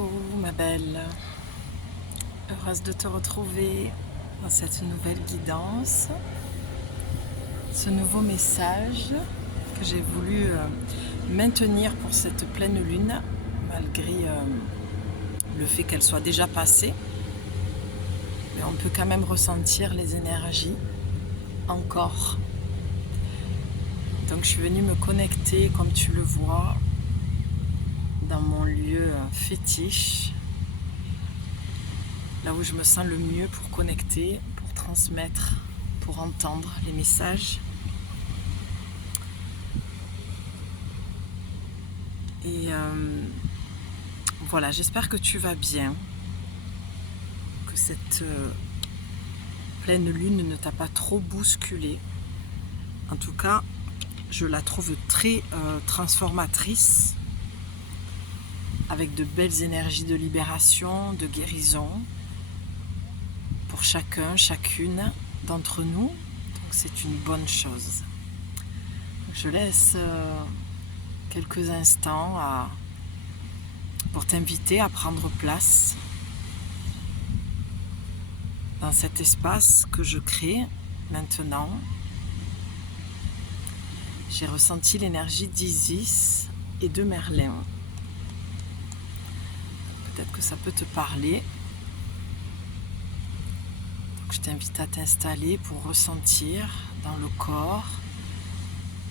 Coucou ma belle, heureuse de te retrouver dans cette nouvelle guidance, ce nouveau message que j'ai voulu maintenir pour cette pleine lune, malgré le fait qu'elle soit déjà passée. Mais on peut quand même ressentir les énergies encore. Donc je suis venue me connecter, comme tu le vois, dans mon lieu fétiche, là où je me sens le mieux pour connecter, pour transmettre, pour entendre les messages. Et voilà, j'espère que tu vas bien, que cette pleine lune ne t'a pas trop bousculé. En tout cas, je la trouve très transformatrice, avec de belles énergies de libération, de guérison, pour chacun, chacune d'entre nous. Donc c'est une bonne chose. Je laisse quelques instants pour t'inviter à prendre place dans cet espace que je crée maintenant. J'ai ressenti l'énergie d'Isis et de Merlin. Peut-être que ça peut te parler. Donc, je t'invite à t'installer pour ressentir dans le corps.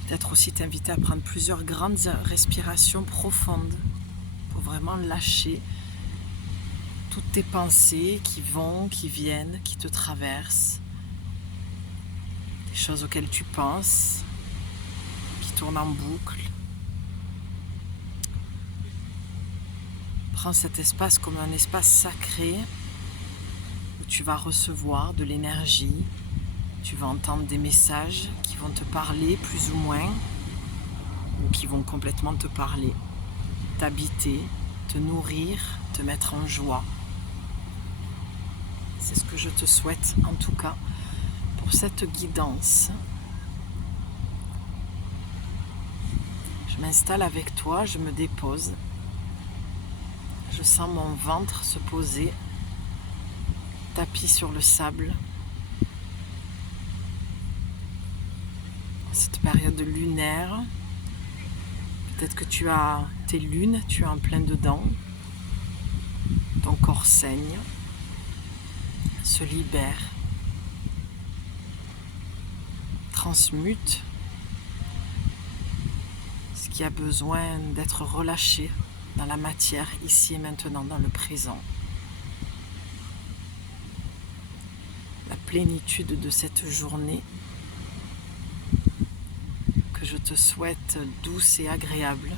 Peut-être aussi t'inviter à prendre plusieurs grandes respirations profondes pour vraiment lâcher toutes tes pensées qui vont, qui viennent, qui te traversent. Des choses auxquelles tu penses, qui tournent en boucle. Prends cet espace comme un espace sacré où tu vas recevoir de l'énergie, tu vas entendre des messages qui vont te parler plus ou moins, ou qui vont complètement te parler, t'habiter, te nourrir, te mettre en joie. C'est ce que je te souhaite en tout cas pour cette guidance. Je m'installe avec toi, je me dépose. Je sens mon ventre se poser, tapis sur le sable. Cette période lunaire, peut-être que tu as tes lunes, tu es en plein dedans. Ton corps saigne, se libère, transmute ce qui a besoin d'être relâché dans la matière, ici et maintenant, dans le présent. La plénitude de cette journée que je te souhaite douce et agréable.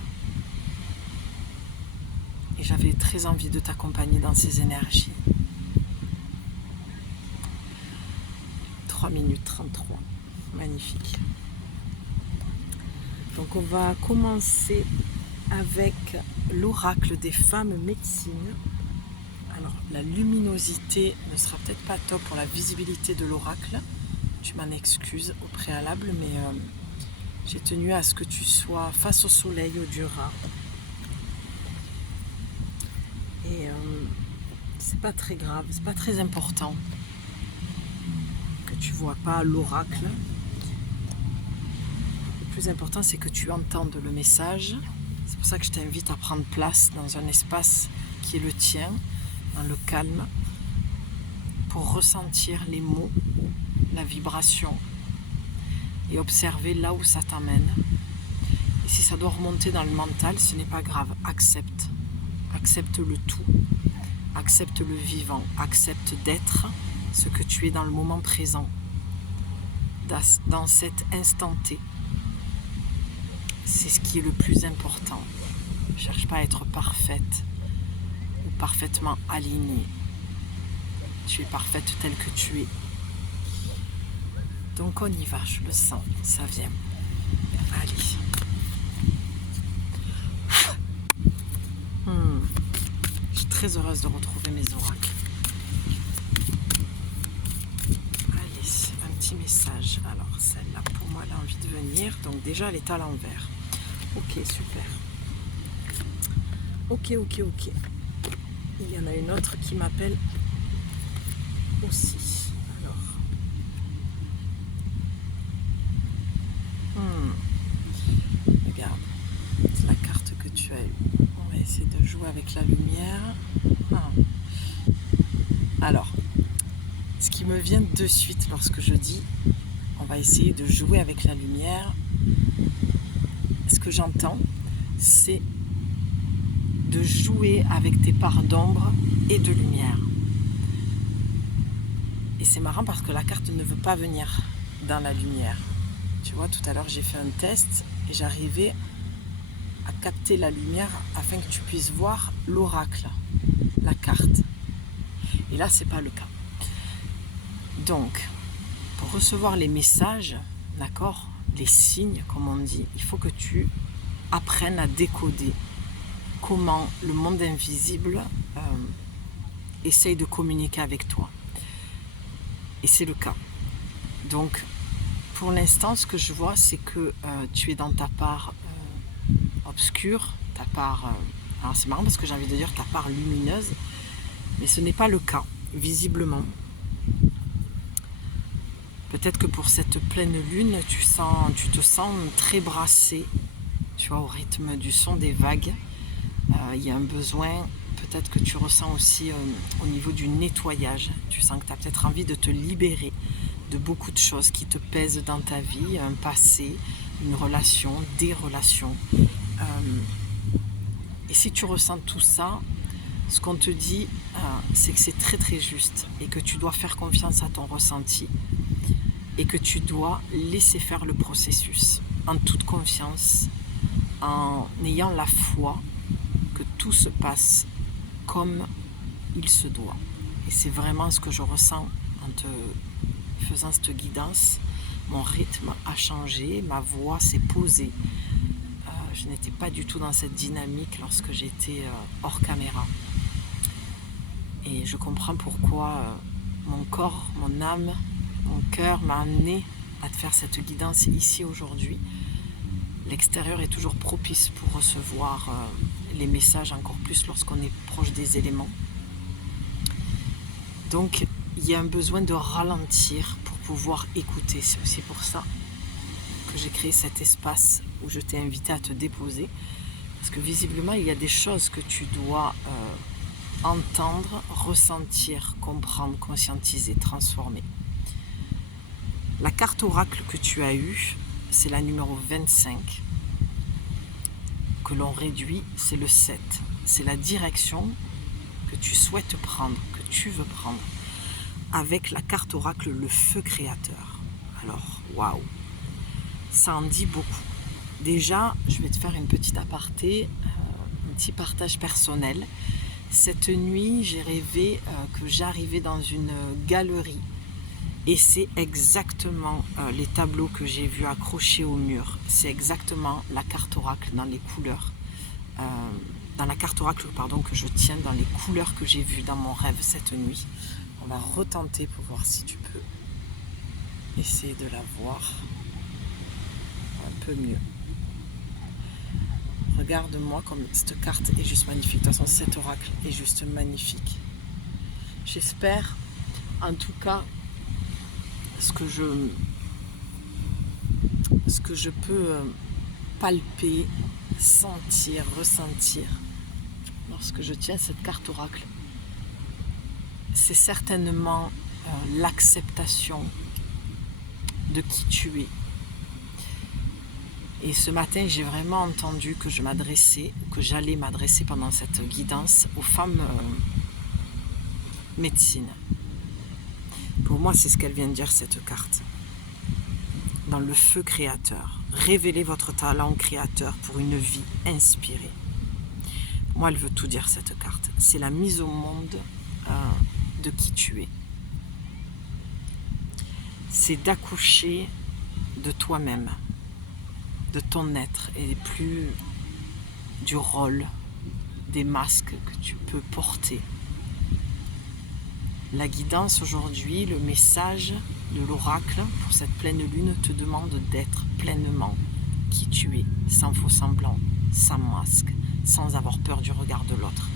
Et j'avais très envie de t'accompagner dans ces énergies. 3 minutes 33. Magnifique. Donc on va commencer avec l'oracle des femmes médecines. Alors la luminosité ne sera peut-être pas top pour la visibilité de l'oracle. Tu m'en excuses au préalable, mais j'ai tenu à ce que tu sois face au soleil, au Dura. Et c'est pas très grave, c'est pas très important que tu vois pas l'oracle. Le plus important, c'est que tu entendes le message. C'est pour ça que je t'invite à prendre place dans un espace qui est le tien, dans le calme, pour ressentir les mots, la vibration et observer là où ça t'amène. Et si ça doit remonter dans le mental, ce n'est pas grave, accepte. Accepte le tout, accepte le vivant, accepte d'être ce que tu es dans le moment présent, dans cet instant T. C'est ce qui est le plus important. Ne cherche pas à être parfaite ou parfaitement alignée. Tu es parfaite telle que tu es. Donc on y va, je le sens, ça vient. Allez. Je suis très heureuse de retrouver mes oracles. Allez, un petit message. Alors celle-là, pour moi, elle a envie de venir. Donc déjà, elle est à l'envers. Ok, super. Ok. il y en a une autre qui m'appelle aussi. Alors, regarde, c'est la carte que tu as eue. On va essayer de jouer avec la lumière. Alors, ce qui me vient de suite lorsque je dis on va essayer de jouer avec la lumière, ce que j'entends, c'est de jouer avec tes parts d'ombre et de lumière. Et c'est marrant parce que la carte ne veut pas venir dans la lumière. Tu vois, tout à l'heure j'ai fait un test et j'arrivais à capter la lumière afin que tu puisses voir l'oracle, la carte. Et là, c'est pas le cas. Donc, pour recevoir les messages, d'accord, les signes, comme on dit, il faut que tu apprennes à décoder comment le monde invisible essaye de communiquer avec toi. Et c'est le cas. Donc, pour l'instant, ce que je vois, c'est que tu es dans ta part obscure, ta part... alors c'est marrant parce que j'ai envie de dire ta part lumineuse, mais ce n'est pas le cas, visiblement. Peut-être que pour cette pleine lune, tu te sens très brassé, tu vois, au rythme du son des vagues. Il y a un besoin, peut-être que tu ressens aussi au niveau du nettoyage. Tu sens que tu as peut-être envie de te libérer de beaucoup de choses qui te pèsent dans ta vie, un passé, une relation, des relations. Et si tu ressens tout ça, ce qu'on te dit, c'est que c'est très très juste et que tu dois faire confiance à ton ressenti et que tu dois laisser faire le processus en toute confiance, en ayant la foi que tout se passe comme il se doit. Et c'est vraiment ce que je ressens en te faisant cette guidance. Mon rythme a changé, ma voix s'est posée. Je n'étais pas du tout dans cette dynamique lorsque j'étais hors caméra. Et je comprends pourquoi mon corps, mon âme, mon cœur m'a amené à te faire cette guidance ici aujourd'hui. L'extérieur est toujours propice pour recevoir les messages, encore plus lorsqu'on est proche des éléments. Donc, il y a un besoin de ralentir pour pouvoir écouter. C'est aussi pour ça que j'ai créé cet espace où je t'ai invité à te déposer. Parce que visiblement, il y a des choses que tu dois entendre, ressentir, comprendre, conscientiser, transformer. La carte oracle que tu as eue, c'est la numéro 25. Que l'on réduit, c'est le 7. C'est la direction que tu souhaites prendre, que tu veux prendre. Avec la carte oracle, le feu créateur. Alors, waouh, ça en dit beaucoup. Déjà, je vais te faire une petite aparté, un petit partage personnel. Cette nuit, j'ai rêvé que j'arrivais dans une galerie et c'est exactement les tableaux que j'ai vus accrochés au mur. C'est exactement la carte oracle dans les couleurs, dans la carte oracle que je tiens dans les couleurs que j'ai vues dans mon rêve cette nuit. On va retenter pour voir si tu peux essayer de la voir un peu mieux. Regarde-moi comme cette carte est juste magnifique. De toute façon, cet oracle est juste magnifique. J'espère, en tout cas, ce que je peux palper, sentir, ressentir lorsque je tiens cette carte oracle. C'est certainement l'acceptation de qui tu es. Et ce matin, j'ai vraiment entendu que j'allais m'adresser pendant cette guidance aux femmes médecine. Pour moi, c'est ce qu'elle vient de dire, cette carte. Dans le feu créateur. Révélez votre talent créateur pour une vie inspirée. Moi, elle veut tout dire, cette carte. C'est la mise au monde de qui tu es. C'est d'accoucher de toi-même, de ton être et plus du rôle, des masques que tu peux porter. La guidance aujourd'hui, le message de l'oracle pour cette pleine lune te demande d'être pleinement qui tu es, sans faux semblant, sans masque, sans avoir peur du regard de l'autre.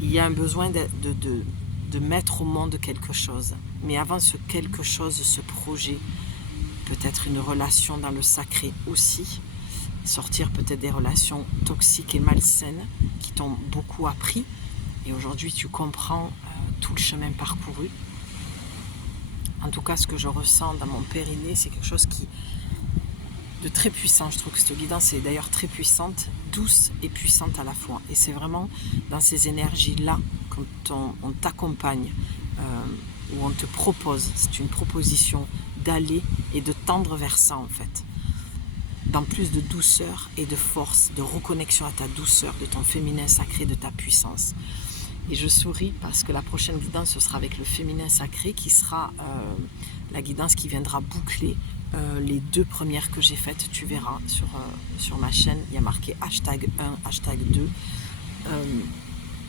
il y a un besoin de mettre au monde quelque chose. Mais avant ce quelque chose, ce projet, peut-être une relation dans le sacré aussi, sortir peut-être des relations toxiques et malsaines qui t'ont beaucoup appris. Et aujourd'hui, tu comprends tout le chemin parcouru. En tout cas, ce que je ressens dans mon périnée, c'est quelque chose de très puissant. Je trouve que cette guidance est d'ailleurs très puissante, douce et puissante à la fois. Et c'est vraiment dans ces énergies-là, quand on t'accompagne, où on te propose, c'est une proposition d'aller et de tendre vers ça en fait. Dans plus de douceur et de force, de reconnexion à ta douceur, de ton féminin sacré, de ta puissance. Et je souris parce que la prochaine guidance, ce sera avec le féminin sacré qui sera la guidance qui viendra boucler les 2 premières que j'ai faites. Tu verras sur ma chaîne, il y a marqué hashtag 1, hashtag 2.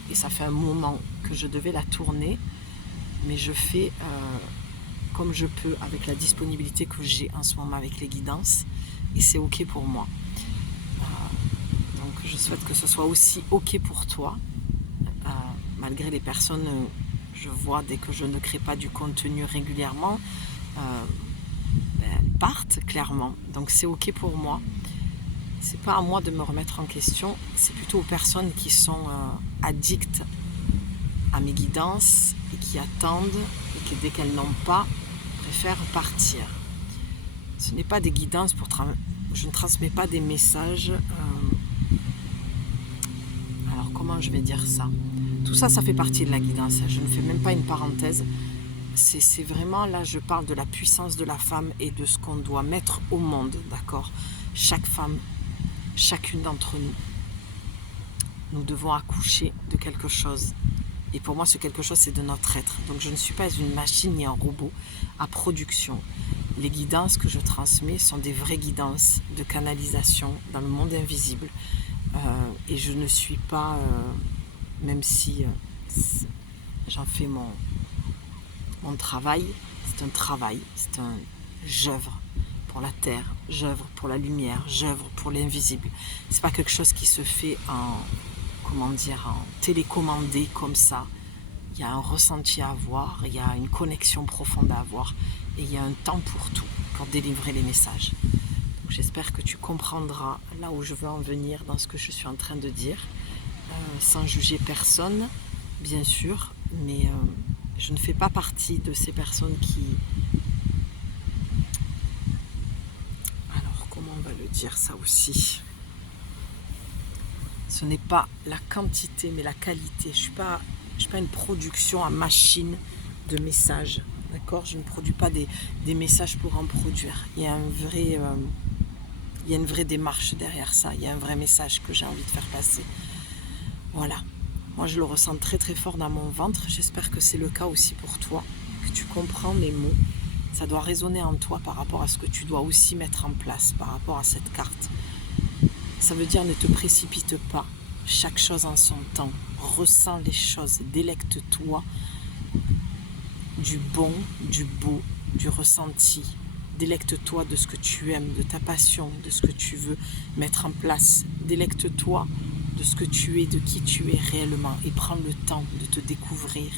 Et ça fait un moment que je devais la tourner, mais je fais comme je peux avec la disponibilité que j'ai en ce moment avec les guidances. Et c'est ok pour moi. Donc je souhaite que ce soit aussi ok pour toi. Malgré les personnes, je vois dès que je ne crée pas du contenu régulièrement, elles partent clairement. Donc c'est ok pour moi. C'est pas à moi de me remettre en question, c'est plutôt aux personnes qui sont addictes à mes guidances et qui attendent et qui dès qu'elles n'ont pas, préfèrent partir. Ce n'est pas des guidances je ne transmets pas des messages. Alors comment je vais dire ça ? Tout ça, ça fait partie de la guidance. Je ne fais même pas une parenthèse. C'est vraiment, là, je parle de la puissance de la femme et de ce qu'on doit mettre au monde, d'accord ? Chaque femme, chacune d'entre nous devons accoucher de quelque chose. Et pour moi, ce quelque chose, c'est de notre être. Donc, je ne suis pas une machine ni un robot à production. Les guidances que je transmets sont des vraies guidances de canalisation dans le monde invisible. Et je ne suis pas... même si j'en fais mon travail, c'est un travail, j'œuvre pour la terre, j'œuvre pour la lumière, j'œuvre pour l'invisible. C'est pas quelque chose qui se fait en télécommandé comme ça. Il y a un ressenti à avoir, il y a une connexion profonde à avoir et il y a un temps pour tout, pour délivrer les messages. Donc, j'espère que tu comprendras là où je veux en venir dans ce que je suis en train de dire. Sans juger personne, bien sûr, mais je ne fais pas partie de ces personnes qui... Alors, comment on va le dire ça aussi ? Ce n'est pas la quantité, mais la qualité. Je suis pas une production à machine de messages, d'accord ? Je ne produis pas des messages pour en produire. Il y a une vraie démarche derrière ça. Il y a un vrai message que j'ai envie de faire passer. Voilà, moi je le ressens très très fort dans mon ventre, j'espère que c'est le cas aussi pour toi, que tu comprends mes mots, ça doit résonner en toi par rapport à ce que tu dois aussi mettre en place, par rapport à cette carte. Ça veut dire ne te précipite pas, chaque chose en son temps, ressens les choses, délecte-toi du bon, du beau, du ressenti, délecte-toi de ce que tu aimes, de ta passion, de ce que tu veux mettre en place, délecte-toi de ce que tu es, de qui tu es réellement et prends le temps de te découvrir,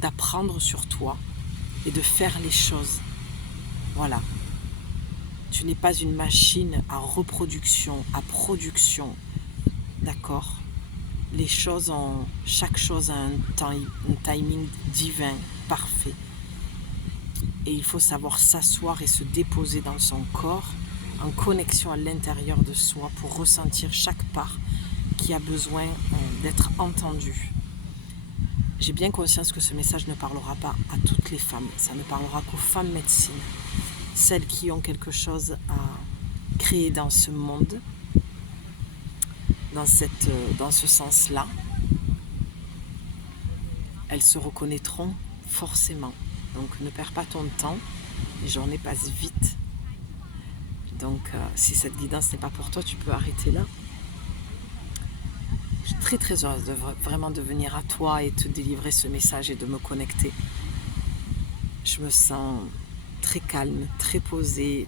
d'apprendre sur toi et de faire les choses. Voilà. Tu n'es pas une machine à reproduction, à production. D'accord ? Chaque chose a un timing divin, parfait. Et il faut savoir s'asseoir et se déposer dans son corps en connexion à l'intérieur de soi pour ressentir chaque part qui a besoin d'être entendu. J'ai bien conscience que ce message ne parlera pas à toutes les femmes, ça ne parlera qu'aux femmes médecines, celles qui ont quelque chose à créer dans ce monde, dans ce sens-là. Elles se reconnaîtront forcément. Donc ne perds pas ton temps, les journées passent vite. Donc si cette guidance n'est pas pour toi, tu peux arrêter là. Je suis très très heureuse de vraiment de venir à toi et te délivrer ce message et de me connecter. Je me sens très calme, très posée.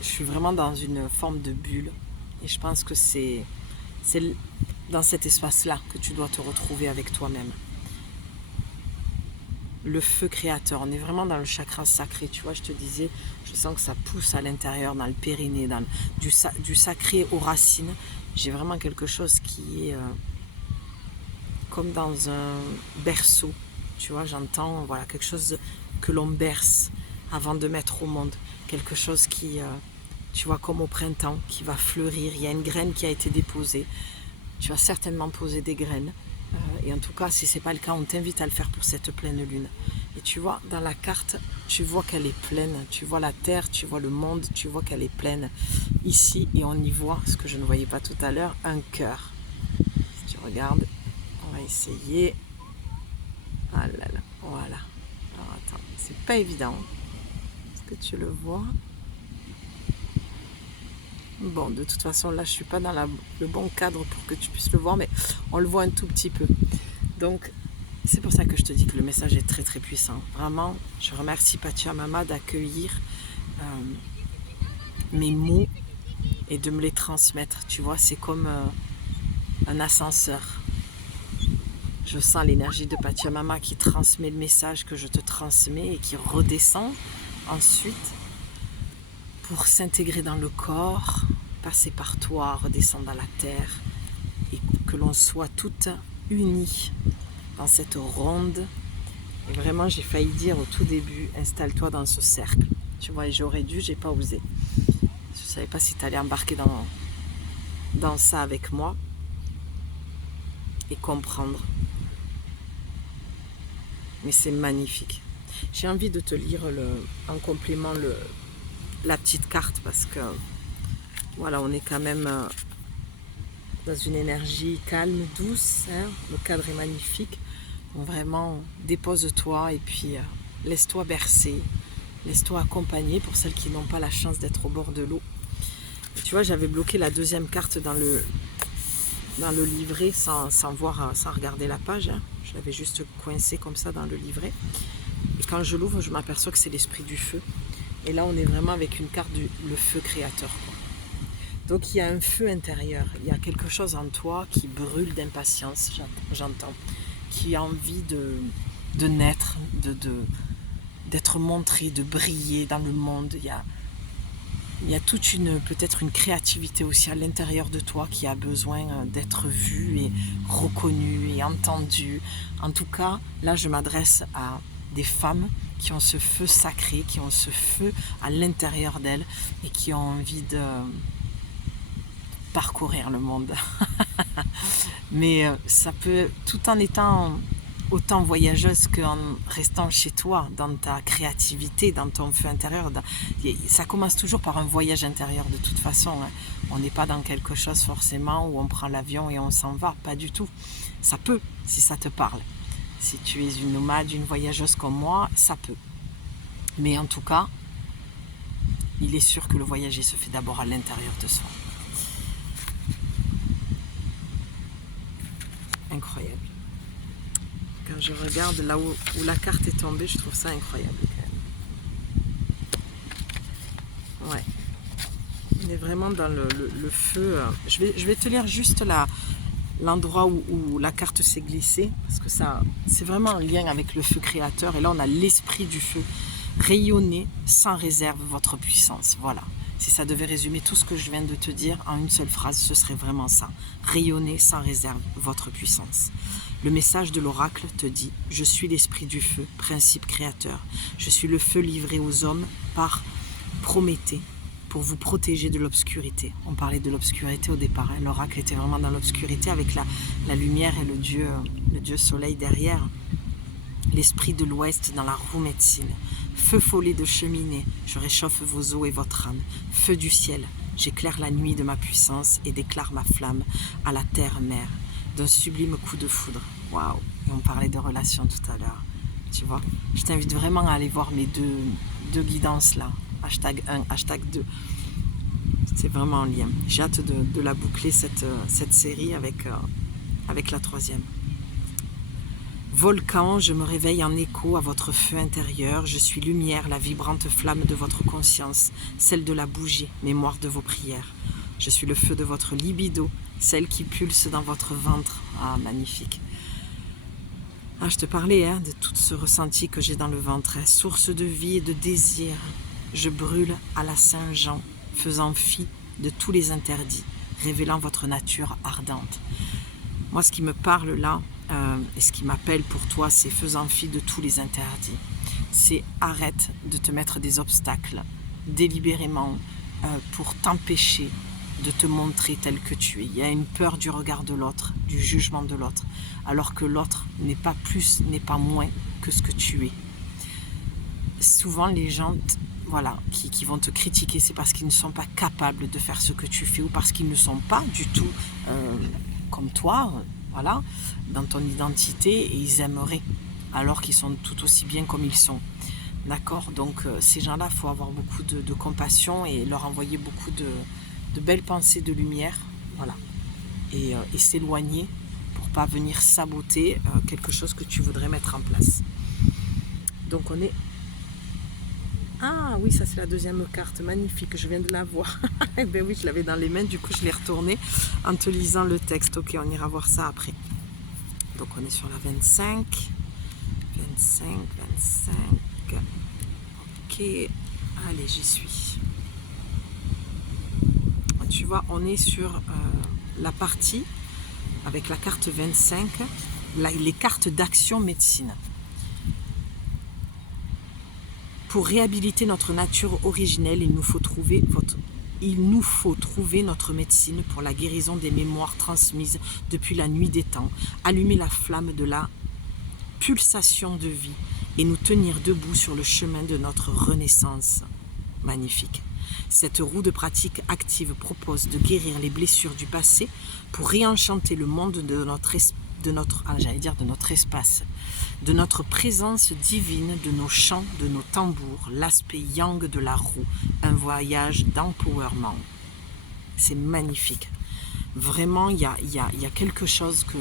Je suis vraiment dans une forme de bulle et je pense que c'est dans cet espace-là que tu dois te retrouver avec toi-même. Le feu créateur, on est vraiment dans le chakra sacré, tu vois, je te disais, je sens que ça pousse à l'intérieur, dans le périnée, du sacré aux racines. J'ai vraiment quelque chose qui est comme dans un berceau, tu vois, j'entends, voilà, quelque chose que l'on berce avant de mettre au monde, quelque chose qui, tu vois, comme au printemps, qui va fleurir, il y a une graine qui a été déposée, tu vas certainement poser des graines. Et en tout cas, si ce n'est pas le cas, on t'invite à le faire pour cette pleine lune. Et tu vois, dans la carte, tu vois qu'elle est pleine. Tu vois la terre, tu vois le monde, tu vois qu'elle est pleine. Ici, et on y voit, ce que je ne voyais pas tout à l'heure, un cœur. Si tu regardes, on va essayer. Ah là là, voilà. Alors attends, c'est pas évident. Est-ce que tu le vois ? Bon, de toute façon, là, je ne suis pas dans le bon cadre pour que tu puisses le voir, mais on le voit un tout petit peu. Donc, c'est pour ça que je te dis que le message est très, très puissant. Vraiment, je remercie Pachamama d'accueillir mes mots et de me les transmettre. Tu vois, c'est comme un ascenseur. Je sens l'énergie de Pachamama qui transmet le message que je te transmets et qui redescend ensuite pour s'intégrer dans le corps, passer par toi, redescendre à la terre et que l'on soit toutes unies dans cette ronde. Et vraiment, j'ai failli dire au tout début, installe-toi dans ce cercle. Tu vois, et j'aurais dû, j'ai pas osé. Je ne savais pas si tu allais embarquer dans ça avec moi et comprendre. Mais c'est magnifique. J'ai envie de te lire en complément la petite carte parce que voilà, on est quand même dans une énergie calme, douce, hein. Le cadre est magnifique. Donc vraiment, dépose-toi et puis laisse-toi bercer, laisse-toi accompagner pour celles qui n'ont pas la chance d'être au bord de l'eau. Et tu vois, j'avais bloqué la deuxième carte dans le livret sans regarder la page, hein. Je l'avais juste coincé comme ça dans le livret. Et quand je l'ouvre, je m'aperçois que c'est l'esprit du feu. Et là, on est vraiment avec une carte le feu créateur, quoi. Donc, il y a un feu intérieur. Il y a quelque chose en toi qui brûle d'impatience, j'entends. Qui a envie de naître, d'être montré, de briller dans le monde. Il y a peut-être une créativité aussi à l'intérieur de toi qui a besoin d'être vue et reconnue et entendue. En tout cas, là, je m'adresse à des femmes qui ont ce feu sacré, qui ont ce feu à l'intérieur d'elles et qui ont envie de parcourir le monde. Mais ça peut, tout en étant autant voyageuse qu'en restant chez toi, dans ta créativité, dans ton feu intérieur. Ça commence toujours par un voyage intérieur de toute façon. Hein. On n'est pas dans quelque chose forcément où on prend l'avion et on s'en va, pas du tout. Ça peut, si ça te parle. Si tu es une nomade, une voyageuse comme moi, ça peut. Mais en tout cas, il est sûr que le voyager se fait d'abord à l'intérieur de soi. Incroyable. Quand je regarde là où la carte est tombée, je trouve ça incroyable quand même. Ouais. On est vraiment dans le feu. Je vais te lire juste l'endroit où la carte s'est glissée, parce que ça, c'est vraiment en lien avec le feu créateur. Et là, on a l'esprit du feu. Rayonnez sans réserve votre puissance. Voilà. Si ça devait résumer tout ce que je viens de te dire en une seule phrase, ce serait vraiment ça. Rayonnez sans réserve votre puissance. Le message de l'oracle te dit « Je suis l'esprit du feu, principe créateur. Je suis le feu livré aux hommes par Prométhée pour vous protéger de l'obscurité. » On parlait de l'obscurité au départ. Hein. L'oracle était vraiment dans l'obscurité avec la lumière et le dieu soleil derrière. L'esprit de l'ouest dans la roue médecine. Feu follet de cheminée, je réchauffe vos os et votre âme. Feu du ciel, j'éclaire la nuit de ma puissance et déclare ma flamme à la terre-mère. D'un sublime coup de foudre. Waouh! Et on parlait de relations tout à l'heure. Tu vois? Je t'invite vraiment à aller voir mes deux guidances là. Hashtag 1, hashtag 2. C'est vraiment en lien. J'ai hâte de la boucler cette série avec la troisième. Volcan, je me réveille en écho à votre feu intérieur. Je suis lumière, la vibrante flamme de votre conscience, celle de la bougie, mémoire de vos prières. Je suis le feu de votre libido, celle qui pulse dans votre ventre. Ah, magnifique. Ah, je te parlais de tout ce ressenti que j'ai dans le ventre, source de vie et de désir. Je brûle à la Saint-Jean, faisant fi de tous les interdits, révélant votre nature ardente. Moi, ce qui me parle là, et ce qui m'appelle pour toi, c'est faisant fi de tous les interdits. C'est arrête de te mettre des obstacles délibérément pour t'empêcher de te montrer tel que tu es. Il y a une peur du regard de l'autre, du jugement de l'autre, alors que l'autre n'est pas plus, n'est pas moins que ce que tu es. Souvent, les gens qui vont te critiquer, c'est parce qu'ils ne sont pas capables de faire ce que tu fais ou parce qu'ils ne sont pas du tout comme toi, dans ton identité, et ils aimeraient, alors qu'ils sont tout aussi bien comme ils sont. D'accord? Donc, ces gens-là, il faut avoir beaucoup de compassion et leur envoyer beaucoup de belles pensées de lumière, et s'éloigner pour pas venir saboter quelque chose que tu voudrais mettre en place. Donc, on est... Ah oui, ça c'est la deuxième carte, magnifique, je viens de la voir. Eh bien oui, je l'avais dans les mains, du coup je l'ai retournée en te lisant le texte. Ok, on ira voir ça après. Donc on est sur la 25. 25. Ok, allez, j'y suis. Tu vois, on est sur la partie avec la carte 25, les cartes d'action médecine. Pour réhabiliter notre nature originelle, il nous faut trouver notre médecine pour la guérison des mémoires transmises depuis la nuit des temps, allumer la flamme de la pulsation de vie et nous tenir debout sur le chemin de notre renaissance. Magnifique. Cette roue de pratique active propose de guérir les blessures du passé pour réenchanter le monde de notre espace, de notre présence divine, de nos chants, de nos tambours, l'aspect yang de la roue, un voyage d'empowerment. C'est magnifique. Vraiment, il y a quelque chose que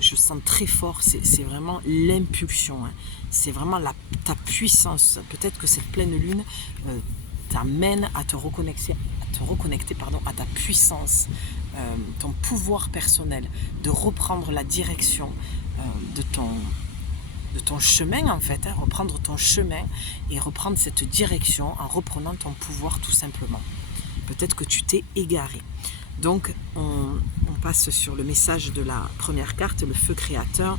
je sens très fort, c'est vraiment l'impulsion. C'est vraiment ta puissance. Peut-être que cette pleine lune t'amène à te reconnecter à ta puissance, ton pouvoir personnel, de reprendre la direction de ton chemin en fait, reprendre ton chemin et reprendre cette direction en reprenant ton pouvoir tout simplement. Peut-être que tu t'es égaré. Donc on passe sur le message de la première carte, le feu créateur.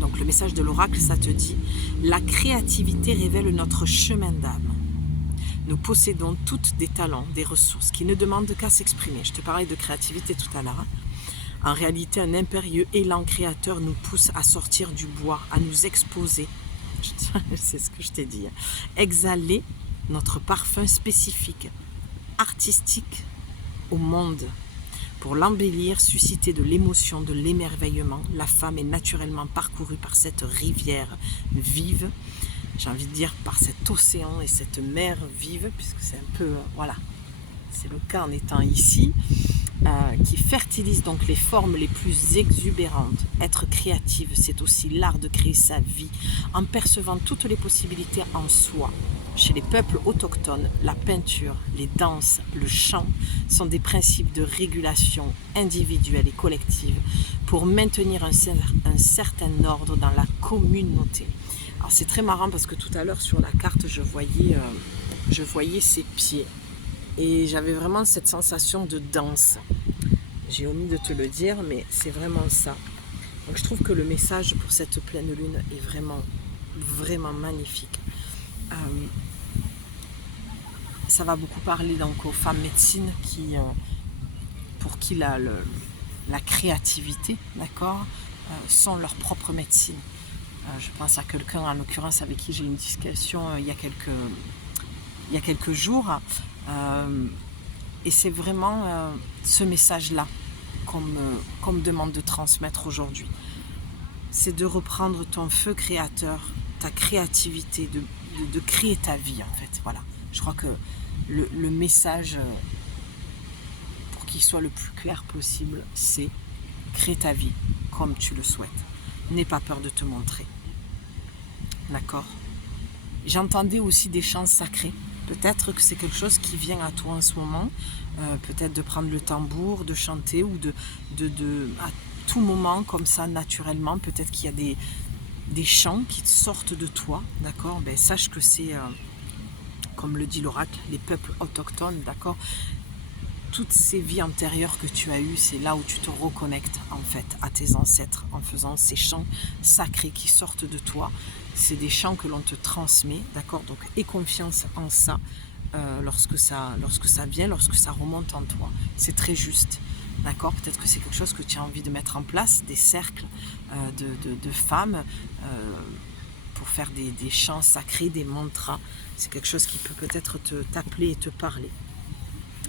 Donc le message de l'oracle, ça te dit: la créativité révèle notre chemin d'âme. Nous possédons toutes des talents, des ressources qui ne demandent qu'à s'exprimer. Je te parlais de créativité tout à l'heure. En réalité, un impérieux élan créateur nous pousse à sortir du bois, à nous exposer. C'est ce que je t'ai dit. Exhaler notre parfum spécifique, artistique au monde. Pour l'embellir, susciter de l'émotion, de l'émerveillement, la femme est naturellement parcourue par cette rivière vive. J'ai envie de dire par cet océan et cette mer vive, puisque c'est un peu, c'est le cas en étant ici, qui fertilise donc les formes les plus exubérantes. Être créative, c'est aussi l'art de créer sa vie, en percevant toutes les possibilités en soi. Chez les peuples autochtones, la peinture, les danses, le chant sont des principes de régulation individuelle et collective pour maintenir un certain ordre dans la communauté. Alors c'est très marrant parce que tout à l'heure sur la carte, je voyais ses pieds et j'avais vraiment cette sensation de danse. J'ai omis de te le dire, mais c'est vraiment ça. Donc je trouve que le message pour cette pleine lune est vraiment, vraiment magnifique. Ça va beaucoup parler donc aux femmes médecines pour qui la créativité, d'accord, sont leur propre médecine. Je pense à quelqu'un en l'occurrence avec qui j'ai eu une discussion il y a quelques jours, et c'est vraiment ce message-là qu'on me demande de transmettre aujourd'hui. C'est de reprendre ton feu créateur, ta créativité, de créer ta vie en fait. Voilà. Je crois que le message, pour qu'il soit le plus clair possible, c'est crée ta vie comme tu le souhaites. N'aie pas peur de te montrer. D'accord? J'entendais aussi des chants sacrés Peut-être que c'est quelque chose qui vient à toi en ce moment, peut-être de prendre le tambour, de chanter ou à tout moment comme ça naturellement. Peut-être qu'il y a des chants qui sortent de toi, d'accord? Ben, sache que c'est, comme le dit l'oracle, les peuples autochtones, d'accord? Toutes ces vies antérieures que tu as eues, c'est là où tu te reconnectes en fait à tes ancêtres en faisant ces chants sacrés qui sortent de toi. C'est des chants que l'on te transmet, d'accord? Donc aie confiance en ça, lorsque ça vient, lorsque ça remonte en toi. C'est très juste, d'accord? Peut-être que c'est quelque chose que tu as envie de mettre en place, des cercles de femmes pour faire des chants sacrés, des mantras. C'est quelque chose qui peut peut-être t'appeler et te parler.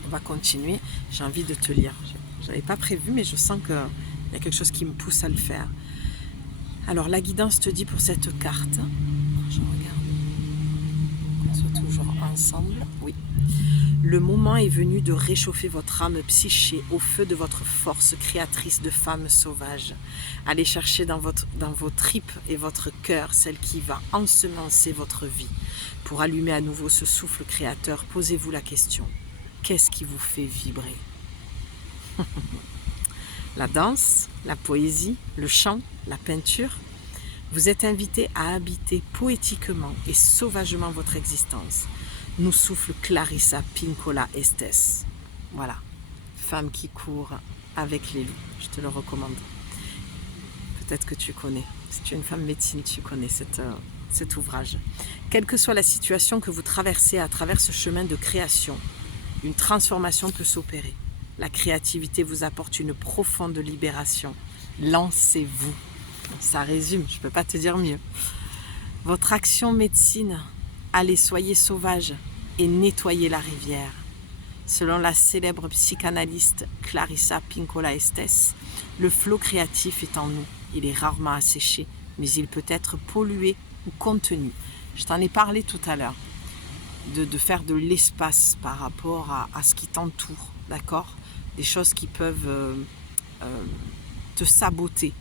On va continuer, j'ai envie de te lire. Je n'avais pas prévu, mais je sens qu'il y a quelque chose qui me pousse à le faire. Alors, la guidance te dit pour cette carte, je regarde, qu'on soit toujours ensemble, oui. Le moment est venu de réchauffer votre âme psyché au feu de votre force créatrice de femme sauvage. Allez chercher dans vos tripes et votre cœur celle qui va ensemencer votre vie. Pour allumer à nouveau ce souffle créateur, posez-vous la question. Qu'est-ce qui vous fait vibrer? La danse, la poésie, le chant, la peinture. Vous êtes invité à habiter poétiquement et sauvagement votre existence. Nous souffle Clarissa Pinkola Estes. Voilà, femme qui court avec les loups. Je te le recommande. Peut-être que tu connais. Si tu es une femme médecine, tu connais cet ouvrage. Quelle que soit la situation que vous traversez à travers ce chemin de création, une transformation peut s'opérer. La créativité vous apporte une profonde libération. Lancez-vous. Ça résume, je ne peux pas te dire mieux. Votre action médecine, allez, soyez sauvage et nettoyez la rivière. Selon la célèbre psychanalyste Clarissa Pinkola Estes, le flot créatif est en nous. Il est rarement asséché, mais il peut être pollué ou contenu. Je t'en ai parlé tout à l'heure. De faire de l'espace par rapport à ce qui t'entoure, d'accord? Des choses qui peuvent te saboter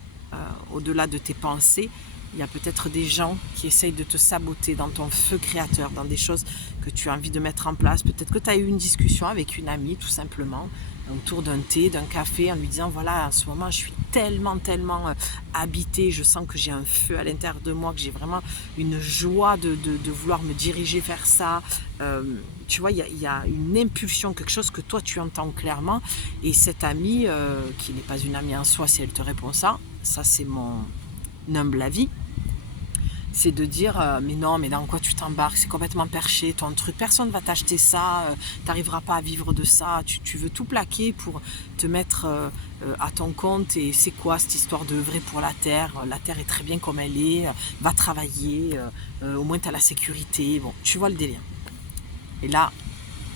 au-delà de tes pensées. Il y a peut-être des gens qui essayent de te saboter dans ton feu créateur, dans des choses que tu as envie de mettre en place. Peut-être que tu as eu une discussion avec une amie, tout simplement, autour d'un thé, d'un café, en lui disant, voilà, en ce moment, je suis tellement habitée, je sens que j'ai un feu à l'intérieur de moi, que j'ai vraiment une joie de vouloir me diriger vers ça. Tu vois, il y a une impulsion, quelque chose que toi, tu entends clairement. Et cette amie, qui n'est pas une amie en soi, si elle te répond ça c'est mon humble avis, c'est de dire mais non, mais dans quoi tu t'embarques, c'est complètement perché ton truc, personne ne va t'acheter ça, tu n'arriveras pas à vivre de ça, tu veux tout plaquer pour te mettre à ton compte. Et c'est quoi cette histoire d'œuvrer pour la terre est très bien comme elle est, va travailler, au moins tu as la sécurité. Bon, tu vois le délire. Et là,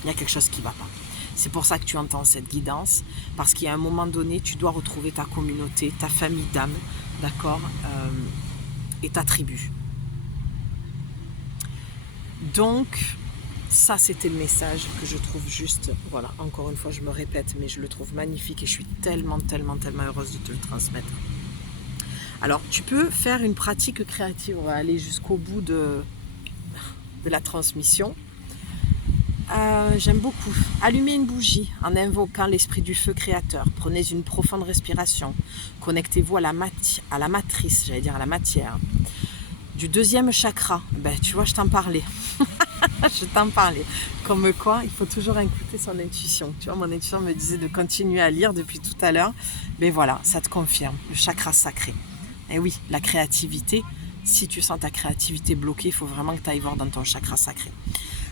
il y a quelque chose qui ne va pas. C'est pour ça que tu entends cette guidance, parce qu'à un moment donné, tu dois retrouver ta communauté, ta famille d'âme, d'accord, et ta tribu. Donc, ça, c'était le message que je trouve juste, voilà, encore une fois, je me répète, mais je le trouve magnifique et je suis tellement heureuse de te le transmettre. Alors, tu peux faire une pratique créative, on va aller jusqu'au bout de la transmission. J'aime beaucoup. Allumez une bougie en invoquant l'esprit du feu créateur. Prenez une profonde respiration. Connectez-vous à la matrice, j'allais dire à la matière. Du deuxième chakra, tu vois, je t'en parlais. Je t'en parlais. Comme quoi, il faut toujours écouter son intuition. Tu vois, mon intuition me disait de continuer à lire depuis tout à l'heure. Mais voilà, ça te confirme. Le chakra sacré. Et oui, la créativité. Si tu sens ta créativité bloquée, il faut vraiment que tu ailles voir dans ton chakra sacré.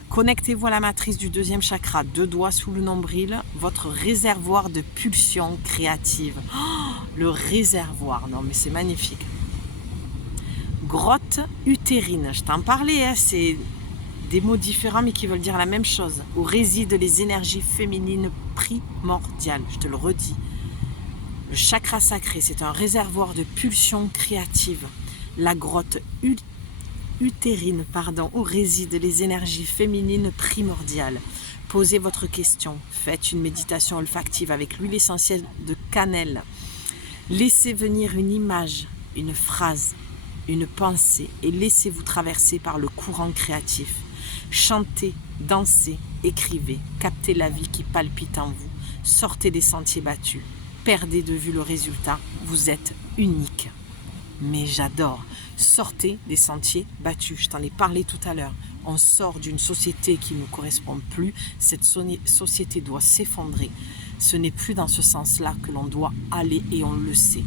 Connectez-vous à la matrice du deuxième chakra, 2 doigts sous le nombril, votre réservoir de pulsions créatives. Oh, le réservoir, non mais c'est magnifique. Grotte utérine, je t'en parlais, hein, c'est des mots différents mais qui veulent dire la même chose. Où résident les énergies féminines primordiales, je te le redis. Le chakra sacré, c'est un réservoir de pulsions créatives. La grotte utérine, où résident les énergies féminines primordiales. Posez votre question, faites une méditation olfactive avec l'huile essentielle de cannelle. Laissez venir une image, une phrase, une pensée et laissez-vous traverser par le courant créatif. Chantez, dansez, écrivez, captez la vie qui palpite en vous, sortez des sentiers battus, perdez de vue le résultat, vous êtes unique. Mais j'adore, sortez des sentiers battus, je t'en ai parlé tout à l'heure. On sort d'une société qui ne nous correspond plus, cette société doit s'effondrer. Ce n'est plus dans ce sens-là que l'on doit aller et on le sait.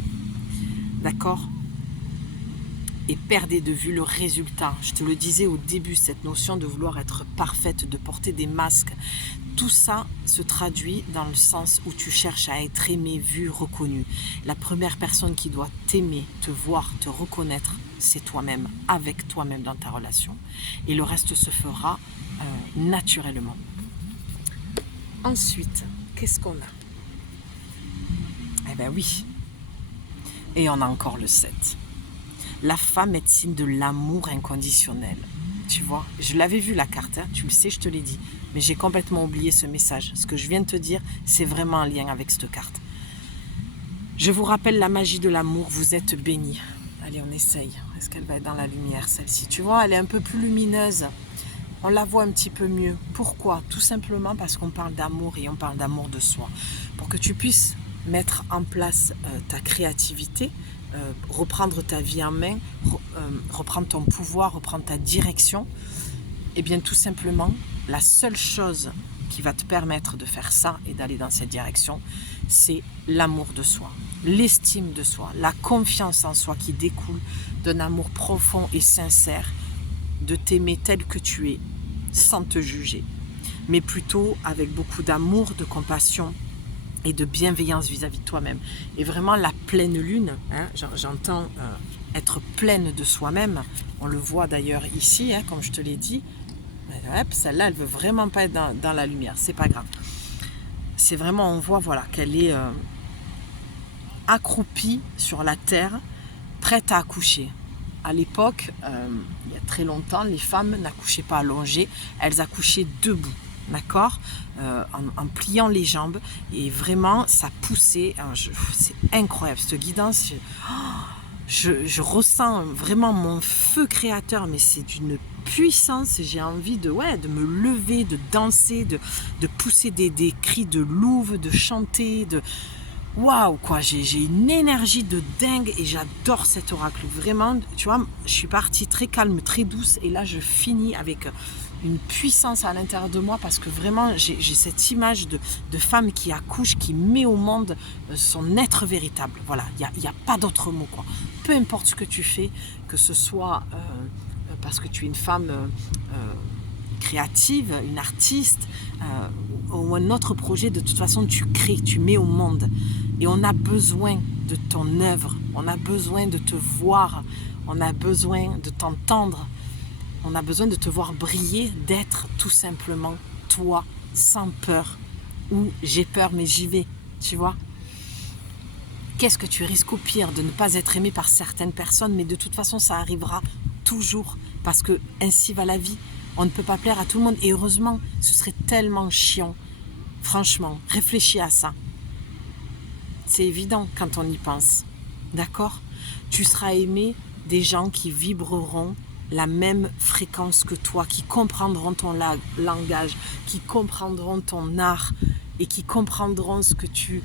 D'accord ? Et perdez de vue le résultat. Je te le disais au début, cette notion de vouloir être parfaite, de porter des masques, tout ça se traduit dans le sens où tu cherches à être aimé, vu, reconnu. La première personne qui doit t'aimer, te voir, te reconnaître, c'est toi-même, avec toi-même dans ta relation. Et le reste se fera naturellement. Ensuite, qu'est-ce qu'on a ? Eh bien oui, et on a encore le 7. La femme est signe de l'amour inconditionnel. Tu vois, je l'avais vu la carte, hein, tu le sais, je te l'ai dit. Mais j'ai complètement oublié ce message. Ce que je viens de te dire, c'est vraiment un lien avec cette carte. Je vous rappelle la magie de l'amour, vous êtes bénis. Allez, on essaye. Est-ce qu'elle va être dans la lumière, celle-ci ? Tu vois, elle est un peu plus lumineuse. On la voit un petit peu mieux. Pourquoi ? Tout simplement parce qu'on parle d'amour et on parle d'amour de soi. Pour que tu puisses mettre en place ta créativité, reprendre ta vie en main, reprendre ton pouvoir, reprendre ta direction, et bien tout simplement, la seule chose qui va te permettre de faire ça et d'aller dans cette direction, c'est l'amour de soi, l'estime de soi, la confiance en soi qui découle d'un amour profond et sincère, de t'aimer tel que tu es, sans te juger, mais plutôt avec beaucoup d'amour, de compassion et de bienveillance vis-à-vis de toi-même. Et vraiment la pleine lune, hein, j'entends être pleine de soi-même, on le voit d'ailleurs ici, hein, comme je te l'ai dit, celle-là elle veut vraiment pas être dans la lumière, c'est pas grave. C'est vraiment, on voit voilà, qu'elle est accroupie sur la terre, prête à accoucher. À l'époque, il y a très longtemps, les femmes n'accouchaient pas allongées, elles accouchaient debout. D'accord, en pliant les jambes, et vraiment ça poussait, c'est incroyable cette guidance, je ressens vraiment mon feu créateur, mais c'est d'une puissance, j'ai envie de me lever, de danser, de pousser des cris de louve, de chanter, waouh quoi, j'ai une énergie de dingue et j'adore cet oracle, vraiment, tu vois, je suis partie très calme, très douce, et là je finis avec une puissance à l'intérieur de moi, parce que vraiment j'ai cette image de femme qui accouche, qui met au monde son être véritable. Voilà, il n'y a pas d'autre mot quoi. Peu importe ce que tu fais, que ce soit parce que tu es une femme créative, une artiste ou un autre projet, de toute façon tu crées, tu mets au monde, et on a besoin de ton œuvre, on a besoin de te voir, on a besoin de t'entendre. On a besoin de te voir briller, d'être tout simplement toi, sans peur. Ou j'ai peur mais j'y vais, tu vois. Qu'est-ce que tu risques au pire ? De ne pas être aimé par certaines personnes, mais de toute façon ça arrivera toujours, parce que ainsi va la vie. On ne peut pas plaire à tout le monde, et heureusement, ce serait tellement chiant. Franchement, réfléchis à ça. C'est évident quand on y pense, d'accord ? Tu seras aimé des gens qui vibreront la même fréquence que toi, qui comprendront ton langage, qui comprendront ton art et qui comprendront ce que tu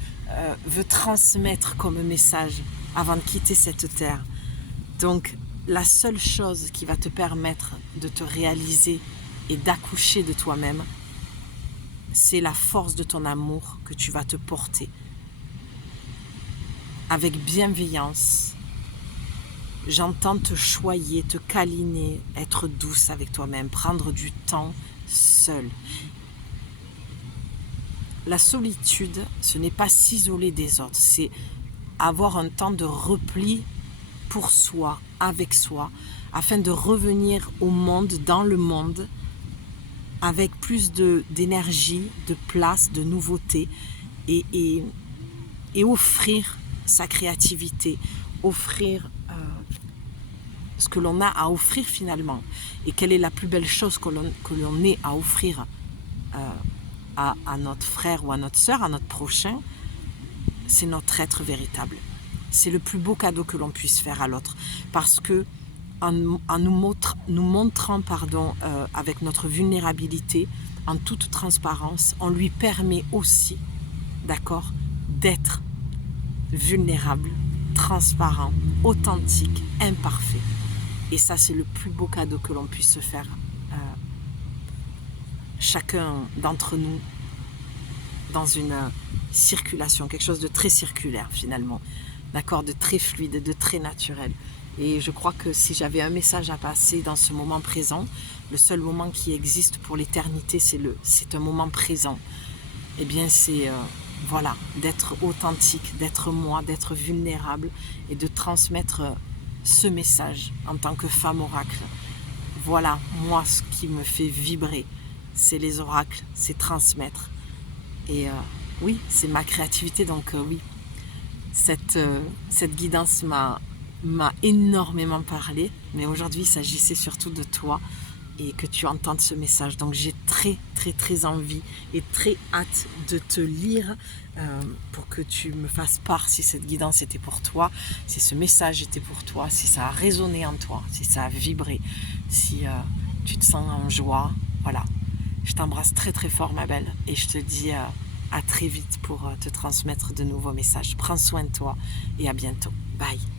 veux transmettre comme message avant de quitter cette terre. Donc, la seule chose qui va te permettre de te réaliser et d'accoucher de toi-même, c'est la force de ton amour que tu vas te porter avec bienveillance. J'entends te choyer, te câliner, être douce avec toi-même, prendre du temps seul. La solitude, ce n'est pas s'isoler des autres, c'est avoir un temps de repli pour soi, avec soi, afin de revenir au monde, dans le monde, avec plus d'énergie, de place, de nouveauté, et offrir sa créativité, offrir ce que l'on a à offrir finalement. Et quelle est la plus belle chose que l'on ait à offrir à notre frère ou à notre sœur, à notre prochain? C'est notre être véritable. C'est le plus beau cadeau que l'on puisse faire à l'autre. Parce que nous montrant avec notre vulnérabilité, en toute transparence, on lui permet aussi, d'accord, d'être vulnérable, transparent, authentique, imparfait. Et ça, c'est le plus beau cadeau que l'on puisse se faire. Chacun d'entre nous dans une circulation, quelque chose de très circulaire finalement, d'accord, de très fluide, de très naturel. Et je crois que si j'avais un message à passer dans ce moment présent, le seul moment qui existe pour l'éternité, c'est un moment présent. Eh bien, c'est voilà, d'être authentique, d'être moi, d'être vulnérable et de transmettre ce message en tant que femme oracle. Voilà, moi, ce qui me fait vibrer, c'est les oracles, c'est transmettre. Et oui, c'est ma créativité, donc oui, cette guidance m'a énormément parlé, mais aujourd'hui il s'agissait surtout de toi et que tu entendes ce message. Donc j'ai très très très envie et très hâte de te lire pour que tu me fasses part si cette guidance était pour toi, si ce message était pour toi, si ça a résonné en toi, si ça a vibré, si tu te sens en joie. Voilà, je t'embrasse très très fort ma belle et je te dis à très vite pour te transmettre de nouveaux messages. Prends soin de toi et à bientôt. Bye.